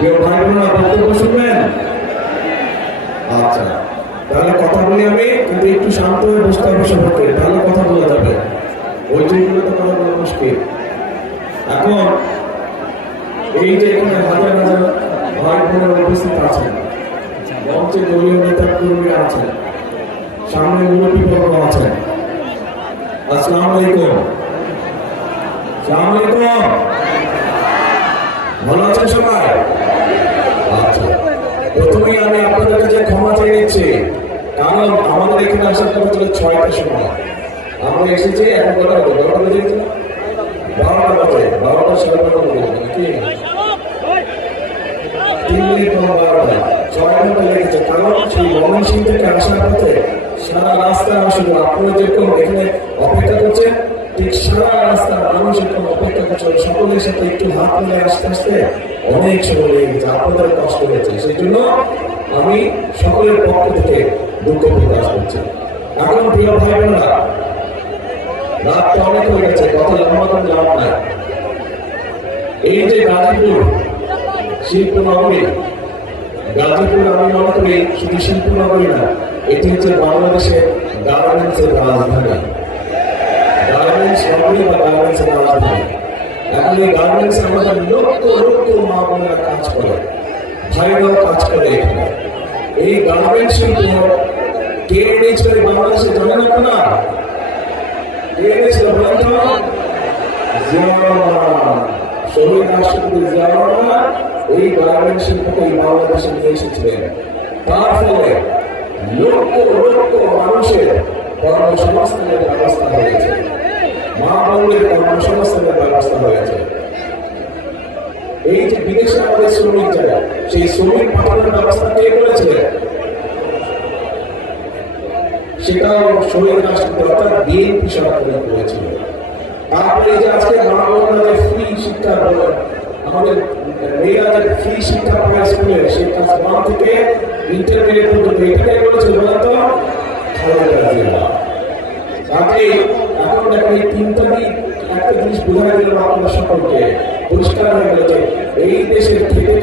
প্রিয় ভাই বোনেরা বক্তব্য শুনবেন? আচ্ছা, তাহলে কথা বলি আমি, কিন্তু একটু শান্ত হয়ে বসতে হবে সবাইকে, তাহলে কথা বলা যাবে। ওই জন্য তো কথা বলা মুশকিল। এখন এই যে এখানে হাজার হাজার ভাই বোনেরা উপস্থিত আছেন, মঞ্চে দলীয় নেতা কর্মীরা আছেন, সামনে মুরব্বীবর্গ আছেন। আসসালামু আলাইকুম। আসসালামু আলাইকুম। ভালো আছেন সবাই? আচ্ছা, প্রথমেই আমি আপনাদের কাছে ক্ষমা চেয়ে নিচ্ছি, কারণ আমাদের এখানে আসার কথা ছিল 6টার সময়, আমরা এসেছি এখন কটা বাজে? 12টা বেজে গেছে। 12টা বাজে, 12টা সাড়ে 12টা বেজে গেছে নাকি? 3 মিনিট পর 12টা, 6 ঘন্টা লেগেছে। কারণ সেই ময়মনসিংহ থেকে আসার পথে সারা রাস্তা আসলে আপনারা যেরকম এখানে অপেক্ষা করছেন, ঠিক সারা রাস্তা মানুষ এরকম অপেক্ষা করছে, সকলের সাথে একটু হাত মিলে আসতে আসতে অনেক সময় লেগে গেছে, আপনাদের কষ্ট হয়েছে। সেই জন্য আমি সকলের পক্ষ থেকে দুঃখ প্রকাশ করছি। এখন প্রিয় ভাই বোনেরা, রাত তো অনেক হয়ে গেছে, কথা লম্বা করে লাভ নাই। এই যে গাজীপুর শিল্পনগরী, গাজীপুর আমি মনে করি শুধু শিল্পনগরী না, এটি হচ্ছে বাংলাদেশের গার্মেন্টসের রাজধানী। গার্মেন্টস নগরী বা গার্মেন্টসের রাজধানী। এখন এই গার্মেন্টসে আমাদের লক্ষ লক্ষ মা বোনেরা কাজ করে, ভাইরাও কাজ করে এখানে। এই গার্মেন্টস শিল্প কে এনেছিল বাংলাদেশে জানেন আপনারা? কে এনেছিল বলেন তো? জিয়া রহমান, শহীদ রাষ্ট্রপতি জিয়া রহমান এই গার্মেন্টস শিল্পকে বাংলাদেশে নিয়ে এসেছিলেন। তার ফলে লক্ষ লক্ষ মানুষের কর্মসংস্থানের ব্যবস্থা হয়েছে, মা বোনদের কর্মসংস্থানের ব্যবস্থা হয়েছে। এই যে বিদেশে আমাদের শ্রমিক যারা, সেই শ্রমিক পাঠানোর ব্যবস্থা কে করেছিলেন? সেটাও শহীদ রাষ্ট্রপতি অর্থাৎ বিএনপি সরকার করেছিল। তারপরে যে আজকে মা বোনরা যে ফ্রি শিক্ষা, আমাদের মেয়েরা যে ফ্রি শিক্ষা পায় স্কুলে, সেই ক্লাস 1 থেকে ইন্টারমিডিয়েট পর্যন্ত, এটাকে করেছিল বলেন তো? খালেদা জিয়া। তাকে এখন দেখেন এই তিনটা দিক, একটা জিনিস বোঝা গেল আপনাদের সকলকে, পরিষ্কার হয়ে গেল যে এই দেশের থেকে